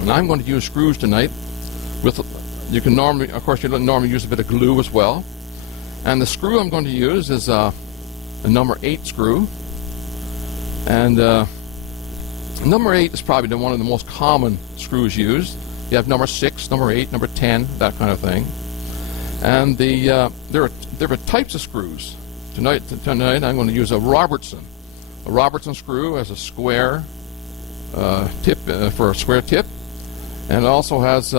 And I'm going to use screws tonight. You can normally, of course, you don't normally use a bit of glue as well. And the screw I'm going to use is a number 8 screw. And number 8 is probably one of the most common screws used. You have number 6, number 8, number 10, that kind of thing. And there are types of screws. Tonight I'm going to use a Robertson. A Robertson screw has a square tip for a square tip, and it also has.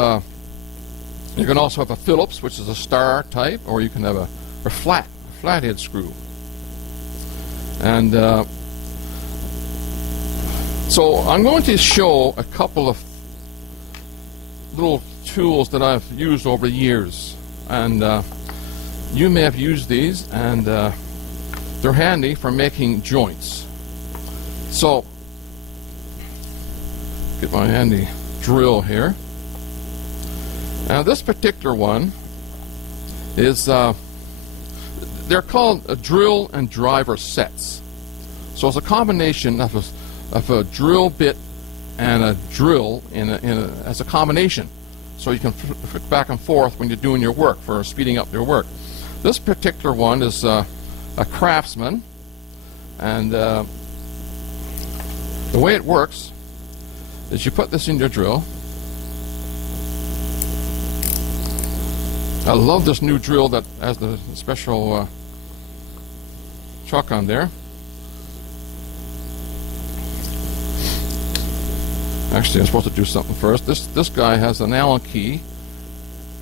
You can also have a Phillips, which is a star type, or you can have a flathead screw. And so I'm going to show a couple of little tools that I've used over the years, and you may have used these, and they're handy for making joints. So, get my handy drill here. Now this particular one is, they're called drill and driver sets. So it's a combination of a drill bit and a drill as a combination. So you can flick back and forth when you're doing your work for speeding up your work. This particular one is a Craftsman, and the way it works is you put this in your drill. I love this new drill that has the special chuck on there. Actually, I'm supposed to do something first. This guy has an Allen key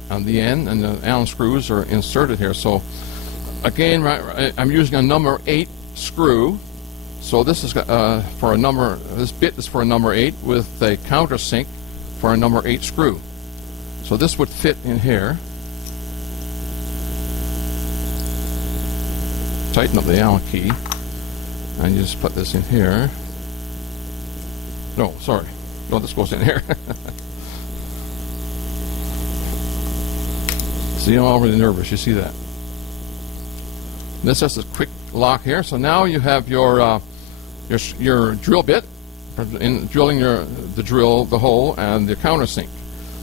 on the end, and the Allen screws are inserted here. So again, I'm using a number 8 screw. So this is for a number. This bit is for a number 8 with a countersink for a number 8 screw. So this would fit in here. Tighten up the Allen key, and you just put this in here. No, sorry. No, this goes in here. See, I'm already nervous. You see that? This is a quick lock here. So now you have your drill bit in drilling the drill, the hole, and the countersink.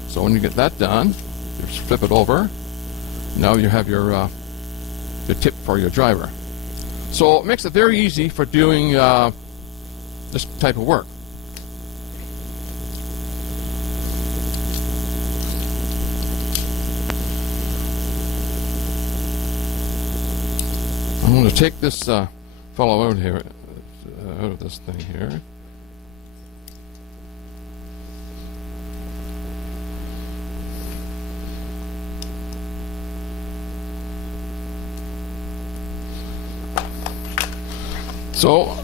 So when you get that done, you just flip it over. Now you have your tip for your driver. So it makes it very easy for doing this type of work. I'm going to take this fellow out here, out of this thing here. So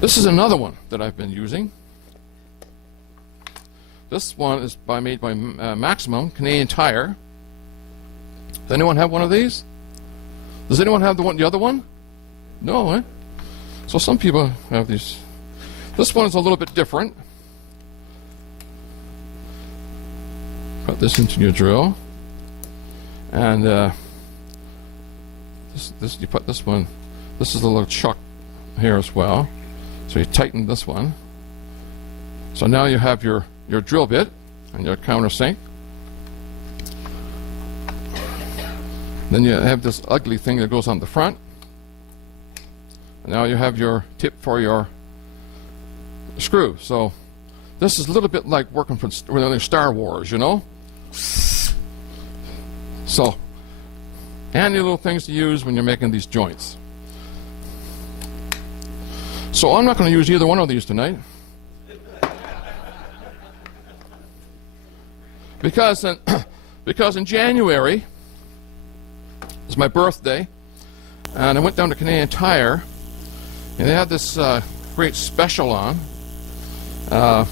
this is another one that I've been using. This one is made by Maximum Canadian Tire. Does anyone have one of these? Does anyone have the other one? No, eh? So some people have these. This one is a little bit different. Put this into your drill, and this you put this one. This is a little chuck here as well. So you tighten this one. So now you have your drill bit and your countersink. Then you have this ugly thing that goes on the front. And now you have your tip for your screw. So this is a little bit like working for Star Wars, you know? So handy little things to use when you're making these joints. So I'm not going to use either one of these tonight. Because in January is my birthday, and I went down to Canadian Tire, and they had this great special on. I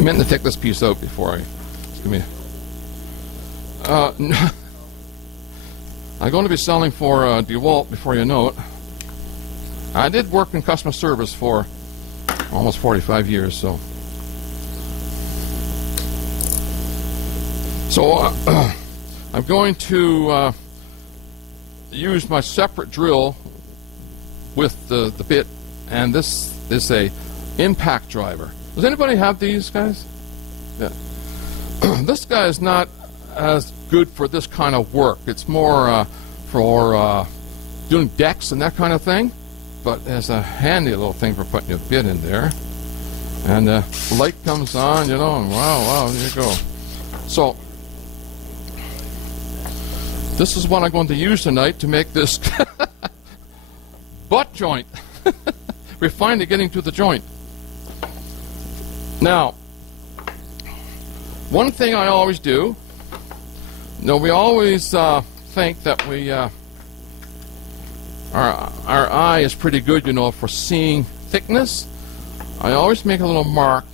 meant to take this piece out before I... Give me. I'm going to be selling for DeWalt before you know it. I did work in customer service for almost 45 years, so. I'm going to use my separate drill with the bit, and this is a impact driver. Does anybody have these guys? Yeah. This guy is not as good for this kind of work. It's more for doing decks and that kind of thing, but it's a handy little thing for putting a bit in there. And the light comes on, you know, and wow, there you go. So this is what I'm going to use tonight to make this butt joint. We're finally getting to the joint. Now, one thing I always do, we always think that our eye is pretty good, for seeing thickness. I always make a little mark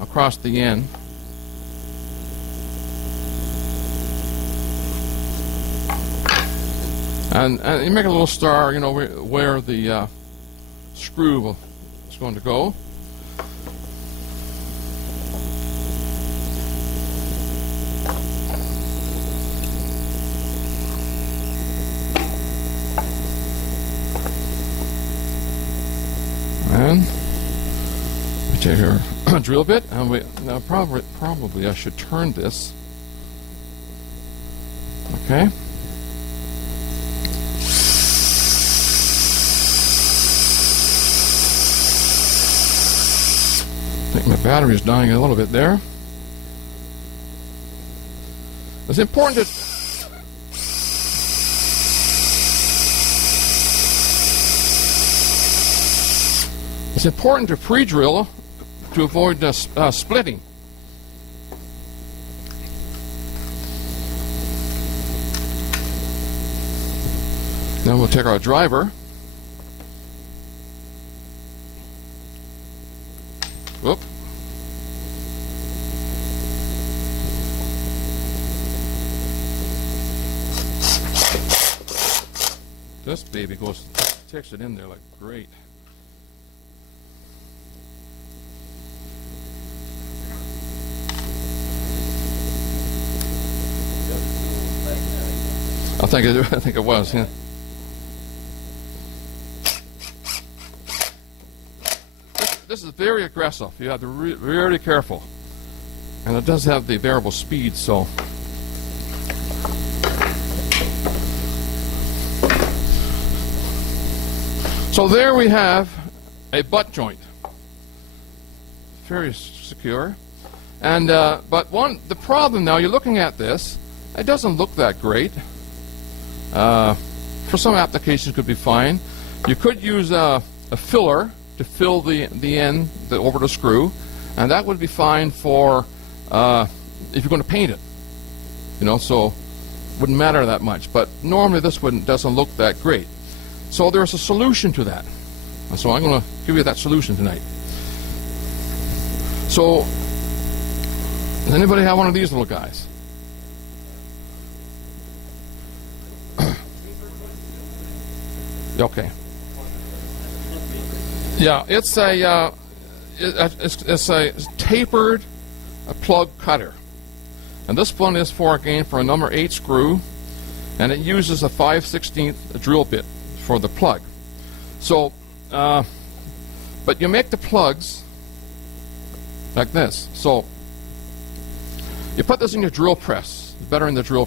across the end. And you make a little star, where the screw is going to go. And we take our drill bit, and now probably I should turn this. Okay. I think my battery is dying a little bit there. It's important to pre-drill to avoid splitting. Then we'll take our driver. Whoop. This baby takes it in there like great. I think it was, yeah. This is very aggressive. You have to be very careful. And it does have the variable speed, so. So there we have a butt joint. Very secure. And, but the problem now, you're looking at this, it doesn't look that great. For some applications, could be fine. You could use a filler to fill the end over the screw, and that would be fine for if you're going to paint it. So wouldn't matter that much. But normally this doesn't look that great. So there's a solution to that. So I'm going to give you that solution tonight. So does anybody have one of these little guys? Okay. Yeah, it's a tapered plug cutter, and this one is for a number 8 screw, and it uses a 5/16 drill bit for the plug. So, but you make the plugs like this. So you put this in your drill press. Better in the drill press.